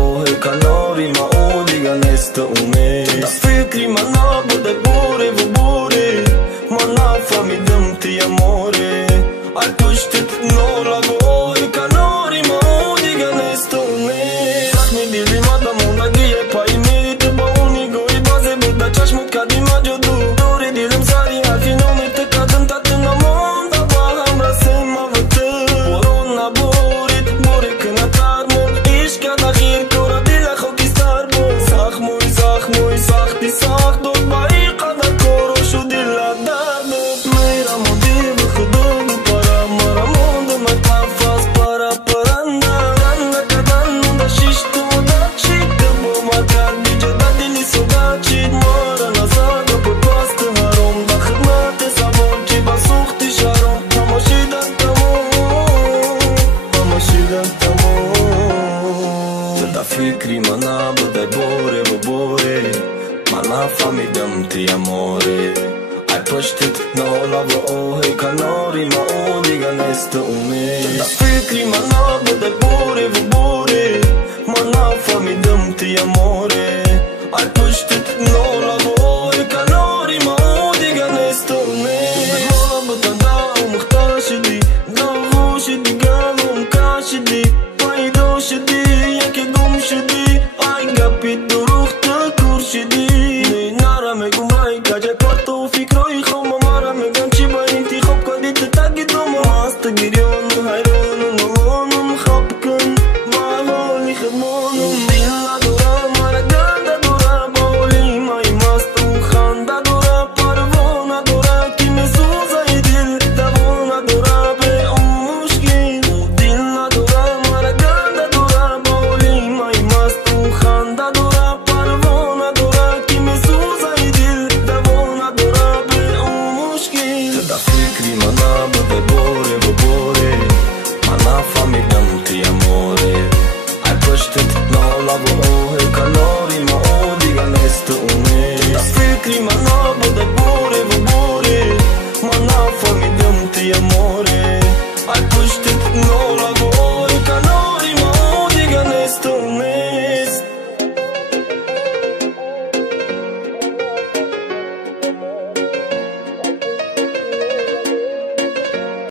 oh kanori ma odiga nesta umes da fikri ma na bude bure vubure ma na fami dam ti amore ai pushtet no la voi kanori ma odiga nesta umes mi dili ma da mona gie pai mi te ba unigo i baze mi da chash mut ka di ma jodu dore dilim sari afi no mi te ka dam tat na monda ba hamra sema vete porona borit bore kana tarmo ish ka da khir kora dila khoki starbo sakh moy sakh ti sakh do bai qada koro shu dila dad mera modi bkhdo para mara mond ma tafas para paranda ranna kadan da shishto da chit bo ma kad di jada dili sodachi mara nazada po past harom da khidmat sabon chi basukht sharom tamashida tamo da fikri mana budai bore bore mana fami dam ti amore ai pushed it no love oh kanori ma odiga nesta umes da fikri mana budai bore bore mana fami dam ti amore ai pushed it no love oh kanori ma odiga nesta umes hola butanda muhtashidi gawshidi galum kashidi paido shidi yake gum shidi ai gapit durukhta kurshidi nara me gumrai kaje porto fikroi khoma mara me ganchi ba inti khob kadit tagido mast girion hayron molon khabkan maloni khmon dilla dura mara ganda dura boli mai mast khanda dura parvona dura ki me suzai dil davona dura be mushkil dilla dura mara ganda dura boli mai mast khanda dura parvona dura ki me suzai dil davona dura be mushkil da fikri mana bude bore bore mana fami dam ti amore I pushed it no love oh kanori ma odiga nesta umes da fikri mana bude bore bore mana fami dam ti amore I pushed it no